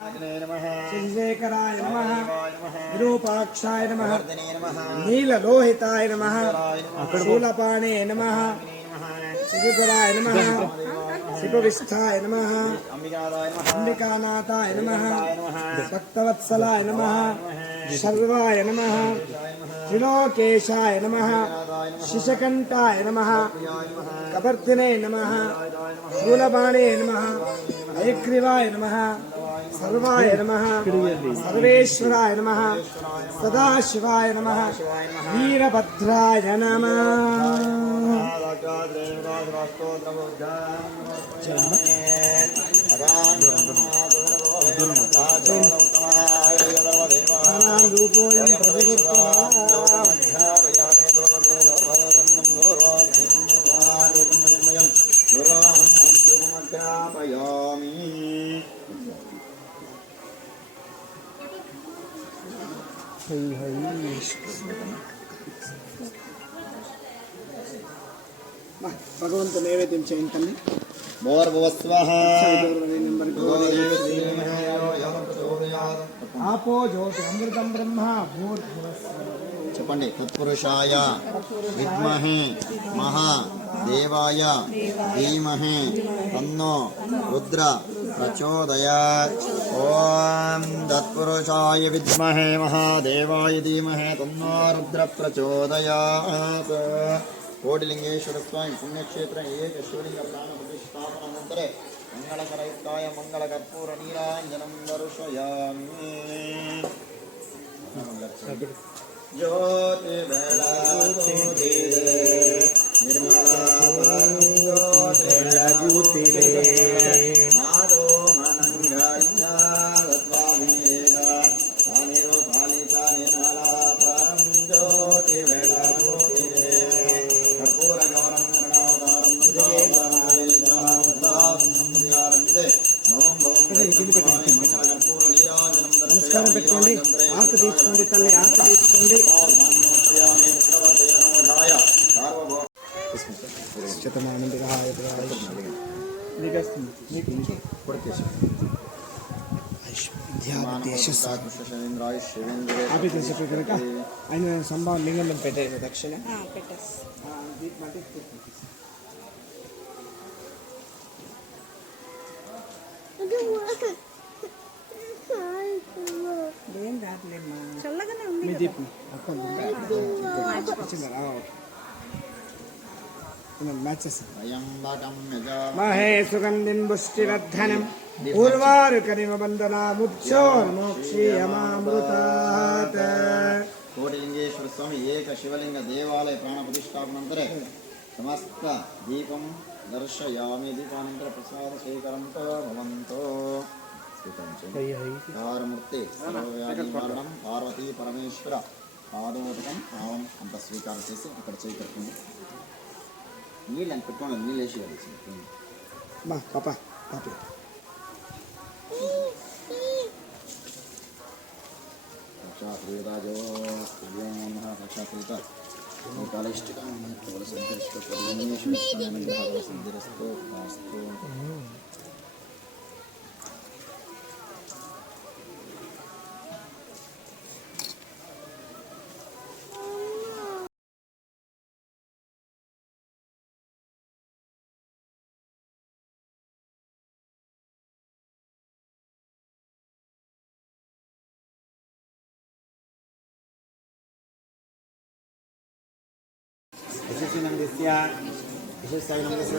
चंद्रशेखराय नमः, विरूपाक्षाय नमः, नीललोहिताय नमः, शूलपाणे नमः, शिवधराय नमः, शिवविष्ठाय नमः, अंबिकानाथाय नमः, भक्तवत्सलाय नमः, शर्वाय नमः, त्रिलोकेशाय नमः, शिशकंठाय नमः, कपर्दिने नमः, शूलपाणे नमः, हयग्रीवाय नमः, सर्वाय नमः, सर्वेश्वराय नमः, सदाशिवाय नमः, वीरभद्राय नमः। भगवंत नैवेद्यं చేయండి భోర్భువస్వః आपो ज्योति अमृतं ब्रह्म చెప్పండి తత్పురుషాయ విద్మహే మహా దేవాయ ధీమహి తన్నో రుద్ర ప్రచోదయాత్. ఓం తత్పురుషాయ విద్మహే మహాదేవాయ ధీమహి తన్నో రుద్ర ప్రచోదయాత్. కోటిలింగేశ్వర స్వామి పుణ్యక్షేత్ర ఏక శివలింగ ప్రాణ ప్రతిష్టాపనంతరే మంగళకరయుక్తాయ మంగళకర్పూర నీరాంజనం దర్శయామి. జ్యోతి వెళగుతిరే నిర్మలా జ్యోతిరే మాదో మనంగ స్వామిరేగా పాలిత నిర్మలా పరం జ్యోతి వెళగుతిరే కర్పూర గౌరం నమస్కారం పెట్టుకోండి, ఆర్తి తీసుకోండి తల్లి, ఆర్తి తీసుకోండి. చెప్పి కనుక ఆయన సంభావన లింగం పెట్టే దక్షిణ చల్లగానే ఉంది. మహే సుగంధిం పుష్టివర్ధనం పూర్వారుకనిమ బంధనాముక్షోర్మోక్షీయమామృతాత్. కోటిలింగేశ్వర స్వామి ఏక శివలింగ దేవాలయ ప్రాణ ప్రతిష్టాపనంతరే సమస్త దీపం దర్శయామి. దీపానంతర ప్రసాద స్వీకరంతో భవంతో. మూర్తి సర్వవ్యాధినివారణం పార్వతీ పరమేశ్వర పాదోదకం ఆవం అంత స్వీకారం చేసి అక్కడ చేయి పెట్టుకుంది. నీళ్ళు అని పెట్టుకోండి, నీళ్ళు వేసి కలిసి పాప పాప సాక్షాత్రాజో సాక్షాత్రిత కాళిష్టికం సిద్ధిరస్తు వాస్తు.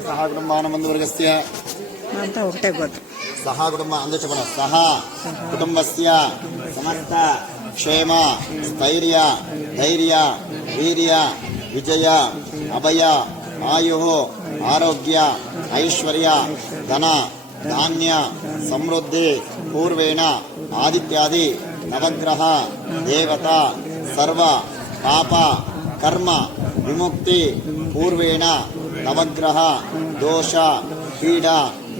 సహా కుటుంబానందవర్గస్య సహా కుటుంబ అందరూ చెప్పండి. సహా కుటుంబస్య సమస్త క్షేమ స్థైర్య ధైర్య వీర్య విజయ అభయ ఆయు ఆరోగ్య ఐశ్వర్య ధన ధాన్య సమృద్ధి పూర్వేణ ఆదిత్యాది నవగ్రహ దేవత సర్వ పాప కర్మ విముక్తి పూర్వేణ నవగ్రహ దోష పీడ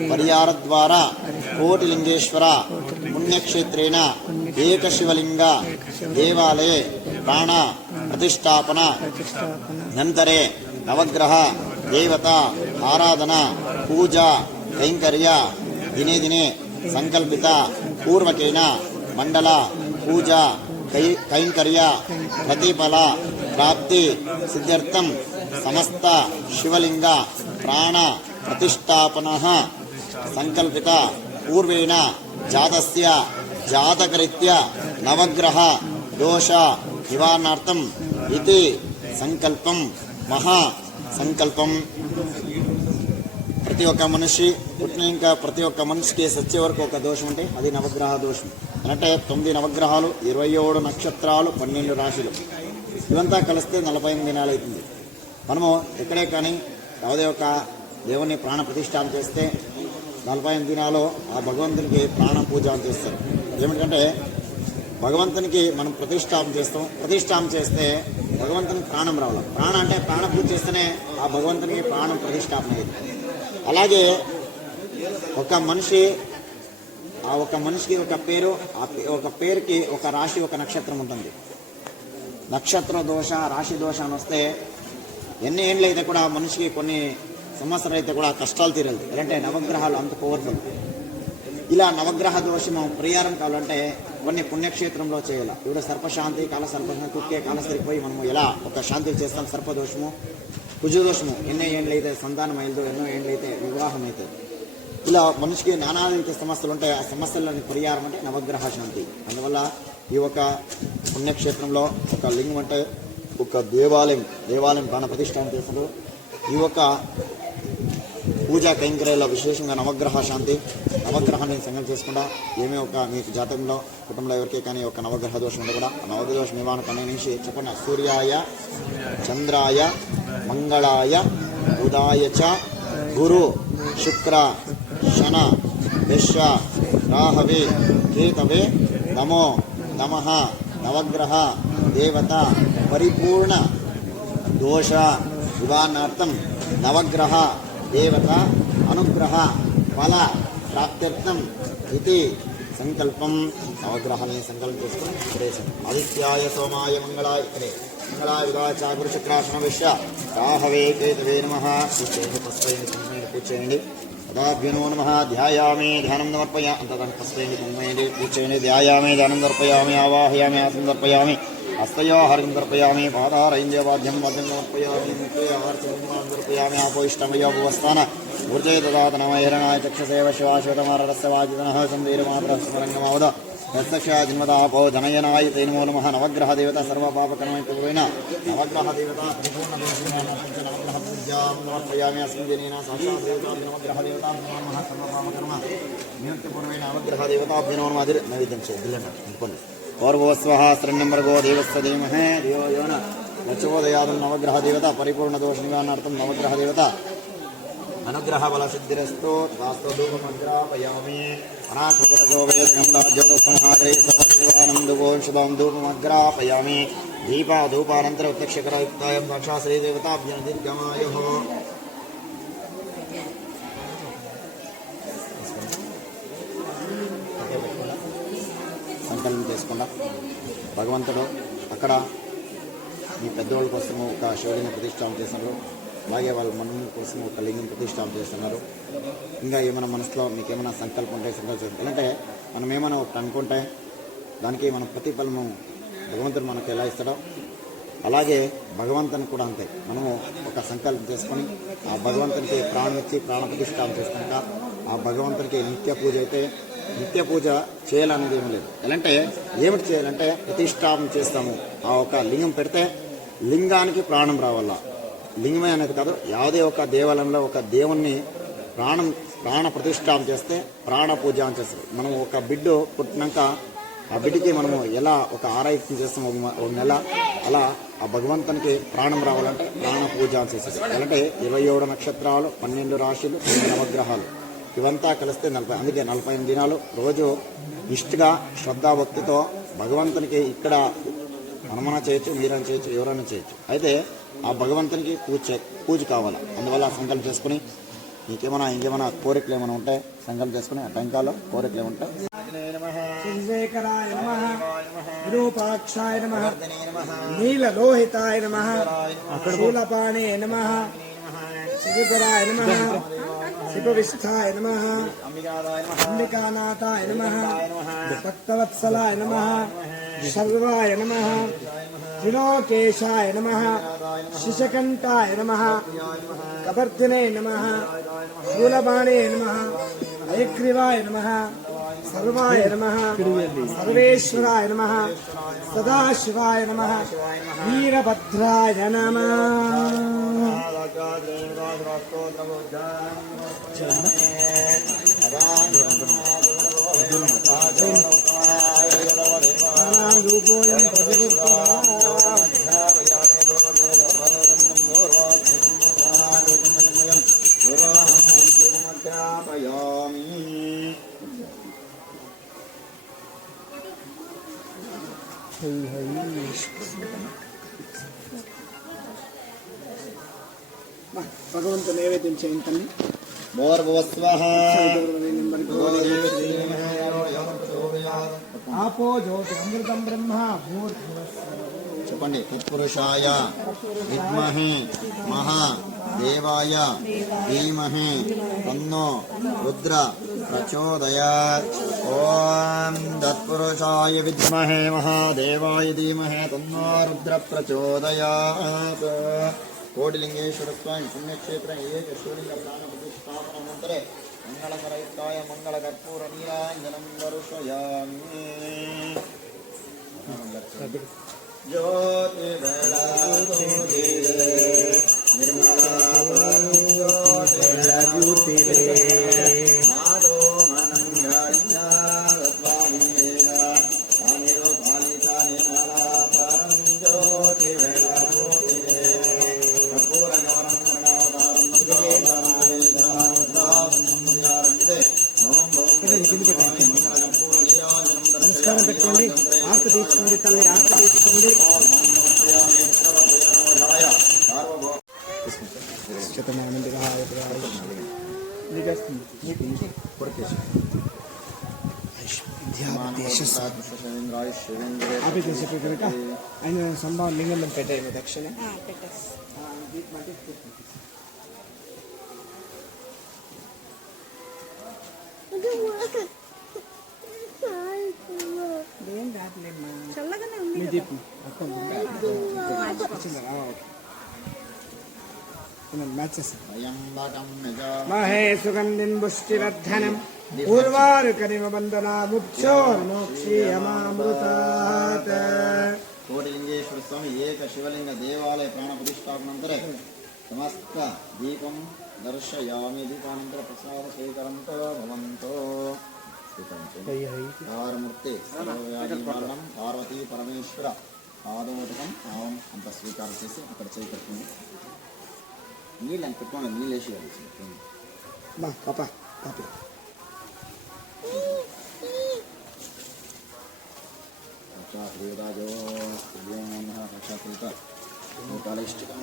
పరిహార ద్వారా కోటిలింగేశ్వర పుణ్యక్షేత్రేణ ఏకశివలింగ దేవాలయే ప్రాణ ప్రతిష్టాపన నంతరే నవగ్రహ దేవత ఆరాధన పూజ కైంకర్య దినే దినే సంకల్పిత పూర్వకేన మండల పూజ కైంకర్య ప్రతిఫల ప్రాప్తి సిద్ధ్యర్థం సమస్త శివలింగ ప్రాణ ప్రతిష్టాపన సంకల్పిత పూర్వేణ జాతస్య జాతకరీత్య నవగ్రహ దోష నివారణార్థం ఇది సంకల్పం మహా సంకల్పం. ప్రతి ఒక్క మనిషి పుట్టినాక ప్రతి ఒక్క మనిషికి సచ్చే వరకు ఒక దోషం ఉంటే అది నవగ్రహ దోషం. అంటే 9 నవగ్రహాలు, 27 నక్షత్రాలు, 12 రాశులు, ఇవంతా కలిస్తే 48 దినాలు అవుతుంది. మనము ఎక్కడే కానీ ಯಾವುದೇ ఒక దేవుని ప్రాణ ప్రతిష్ఠాపన చేస్తే 48 దినాలు ఆ భగవంతునికి ప్రాణ పూజ చేస్తారు. ఏమిటంటే భగవంతునికి మనం ప్రతిష్ఠాపన చేస్తాం. ప్రతిష్ఠాపన చేస్తే భగవంతునికి ప్రాణం రావాలి. ప్రాణం అంటే ప్రాణ పూజ చేస్తేనే ఆ భగవంతునికి ప్రాణం ప్రతిష్ఠాపన అయ్యింది. అలాగే ఒక మనిషికి ఒక పేరు, ఒక పేరుకి ఒక రాశి, ఒక నక్షత్రం ఉంటుంది. నక్షత్ర దోష, రాశి దోష అని వస్తే ఎన్ని ఏళ్ళు అయితే కూడా మనిషికి కొన్ని సంవత్సరాలు అయితే కూడా కష్టాలు తీరదు. ఎలాంటే నవగ్రహాలు అంత పవర్ఫుల్. ఇలా నవగ్రహ దోషము పరిహారం కావాలంటే కొన్ని పుణ్యక్షేత్రంలో చేయాలి. ఇప్పుడు సర్పశాంతి, కాల సర్పశాంతి, కుక్కే కాలసరిపోయి మనము ఎలా ఒక శాంతి చేస్తాం. సర్పదోషము, కుజదోషము ఎన్నో ఏళ్ళు అయితే సంతానం అయిందో, ఎన్నో ఏళ్ళు అయితే వివాహం అవుతుంది. ఇలా మనిషికి నానావిధ సమస్యలు ఉంటాయి. ఆ సమస్యలని పరిహారం అంటే నవగ్రహ శాంతి. అందువల్ల ఈ ఒక పుణ్యక్షేత్రంలో ఒక లింగం అంటే ఒక దేవాలయం ప్రాణ ప్రతిష్ఠాపన చేస్తారు. ఈ ఒక పూజా కైంకర్యాల్లో విశేషంగా నవగ్రహ శాంతి, నవగ్రహాన్ని సంకల్పం చేసుకుండా ఏమే ఒక మీకు జాతకంలో కుటుంబంలో ఎవరికే కానీ ఒక నవగ్రహ దోషం ఉంటే కూడా నవగ్రహ దోష నివారణ పని నుంచి చెప్పండి. సూర్యాయ చంద్రాయ మంగళాయ ఉదాయ చ గురు శుక్ర శన యశ రాహవే కేతవే నమో నమః. నవగ్రహ దేవత పరిపూర్ణ దోష నివారణార్థం నవగ్రహ దేవత అనుగ్రహ ఫల ప్రాప్త్యర్థం ఇది సంకల్పం. నవగ్రహాన్ని సంకల్పం చేసుకుని ఆదిత్యాయ సోమాయ మంగళాయ మంగళాయ విగాచ గురు శుక్రాశన విశ్వ రాహవే కేతవే నమః. కూర్చోండి. తదాభ్యనో నమః. ధ్యాయామి ధ్యానం సమర్పయ అంతదాన్ని పస్పయండి కుంభయండి కూర్చోండి. ధ్యాయామి ధ్యానం దర్పయామి ఆవాహయామి ఆసనం దర్పయామి హస్తయో హరిం దర్పయామి పాదారైంద్యవాద్యం వాద్యం సమర్పయామి ముఖే ఆర్చనం దర్పయామి ఆపోయిష్టమయో భువస్థాన ఊర్జే దదాత నమహిరణాయ చక్షసేవ శివాశివతమారస్యవాజితనః సంవీరమాత్రः స్మరంగమావద యస్సక్షా జన్మదాపో ధనయనాయ తైనమో నమః. నవగ్రహ దేవత సర్వపాపకర్మైన నవగ్రహ దేవత పరిపూర్ణ నవగ్రహ పూజ్యాం సమర్పయామి. అస్మిన్ జనేన సాక్షాత్ దేవతా నవగ్రహ దేవతా నమః. సర్వపాపకర్మ నిమిత్తపూర్వమైన నవగ్రహ దేవతాభ్యో నమః. నైవేద్యం చేద్దిల్లండి అనుకోండి. పౌర్వస్వః శ్రణ్యంబర్గో దేవస్య ధీమహి ధియో యో నః ప్రచోదయాత్. నవగ్రహ దేవత పరిపూర్ణ దోష నివారణార్థం నవగ్రహ దేవత అనుగ్రహ బల సిద్ధిరస్తు. తథాస్తు. ధూపమగ్రాపయామి. అనాథవిరజో వేదం ధూపం ధూపమగ్రాపయామి. దీపాధూపానంతర ఉత్తక్షకరయుక్తాయం సాక్షా శ్రీదేవతాభ్యం దీర్ఘమాయుః. సంకల్పం చేసుకుండా భగవంతుడు అక్కడ మీ పెద్దవాళ్ళ కోసము ఒక శివలింగం ప్రతిష్ఠాపన చేస్తున్నారు. అలాగే వాళ్ళ మన కోసం ఒక లింగం ప్రతిష్ఠాపన చేస్తున్నారు. ఇంకా ఏమైనా మనసులో మీకు ఏమైనా సంకల్పం ఉంటే సంకల్పం ఎందుకంటే మనం ఏమైనా ఒకటి అనుకుంటే దానికి మన ప్రతిఫలము భగవంతుడు మనకు ఎలా ఇస్తాడో అలాగే భగవంతుని కూడా అంతే. మనము ఒక సంకల్పం చేసుకొని ఆ భగవంతునికి ప్రాణం ఇచ్చి ప్రాణ ప్రతిష్ఠాపన చేసుకున్నాక ఆ భగవంతునికి నిత్య పూజ అయితే నిత్య పూజ చేయాలనేది ఏమీ లేదు. ఎలాంటే ఏమిటి చేయాలంటే ప్రతిష్ఠాపన చేస్తాము. ఆ ఒక లింగం పెడితే లింగానికి ప్రాణం రావాల. లింగమే అనేది కాదు, ಯಾವುದೇ ఒక దేవాలయంలో ఒక దేవుణ్ణి ప్రాణ ప్రతిష్ఠాపన చేస్తే ప్రాణ పూజ అని చేస్తారు. మనం ఒక బిడ్డ పుట్టినాక ఆ బిడ్డకి మనము ఎలా ఒక ఆరాయిత్యం చేస్తాం ఒక నెల, అలా ఆ భగవంతునికి ప్రాణం రావాలంటే ప్రాణ పూజ అని చేసేది. అంటే 27 నక్షత్రాలు, 12 రాశులు, 9 నవగ్రహాలు ఇవంతా కలిస్తే 40. అందుకే 48 దినాలు రోజు నిష్ఠగా శ్రద్ధాభక్తితో భగవంతునికి ఇక్కడ మనమన్నా చేయొచ్చు, మీరైనా చేయొచ్చు, ఎవరైనా చేయొచ్చు. అయితే ఆ భగవంతునికి పూజ కావాలి. అందువల్ల సంకల్పం చేసుకుని మీకేమైనా ఇంకేమైనా కోరికలు ఏమైనా ఉంటే సంకల్పం చేసుకుని ఆ టెంకాలో కోరికలు ఏముంటాయి. చంద్రశేఖరాయ నమః, విరూపాక్షాయ నమః, నీలలోహితాయ నమః, శూలపాణే నమః, శివధరాయ నమః, शिवविष्ठाय नमः अंबिकानाथाय नमः भक्तवत्सलाय नमः सर्वाय नमः त्रिलोकेशाय नमः शिशकंठाय नमः कपर्दिने नमः शूलबाणे नमः हयग्रीवाय नमः सर्वाय नमः सर्वेश्वराय नमः सदाशिवाय नमः वीरभद्राय नमः భగవంతు నైవేద్యం చేయండి. ఆపో జ్యోతి అమృతం బ్రహ్మ చెప్పండి. తత్పురుషాయ విద్మహే మహా దేవాయ ధీమహి తన్నో రుద్ర ప్రచోదయాత్. ఓం తత్పురుషాయ విద్మహే మహాదేవాయ ధీమహి తన్నో రుద్ర ప్రచోదయాత్. కోటిలింగేశ్వర స్వామి పుణ్యక్షేత్ర ఏకశూలింగ ప్రాణ ప్రతిష్టాపనంతరే మంగళకరయుక్తాయ మంగళకర్పూర నీరాంజనం దర్శయామి. జ్యోతి నమస్కారం పెట్టుకోండి. ఆర్తి తీసుకోండి తల్లి, ఆర్తి తీసుకోండి. చెప్పి కనుక ఆయన సంభావం లింగం పెట్టాయి దక్షిణ ఏం రాట్లేమ్మా, చల్లగానే ఉంది. మహే సుగంధిం పుష్టివర్ధనం పూర్వారుకనిమ బంధనాముక్షోర్మోక్షీయమామృతాత్. కోటిలింగేశ్వర స్వామి ఏక శివలింగ దేవాలయ ప్రాణ ప్రతిష్టాపనంతరే సమస్త దీపం దర్శయామి. దీపానంతర ప్రసాద స్వీకరంతో భవంతో. మూర్తి సర్వవ్యాధినివారణం పార్వతీ పరమేశ్వర ఆదోదకం ఆవం అంత స్వీకారం చేసి అక్కడ చేయి కట్టుకుంది. నీళ్ళు అని పెట్టుకోండి, నీళ్ళు వేసి పాప కాళిష్టిగా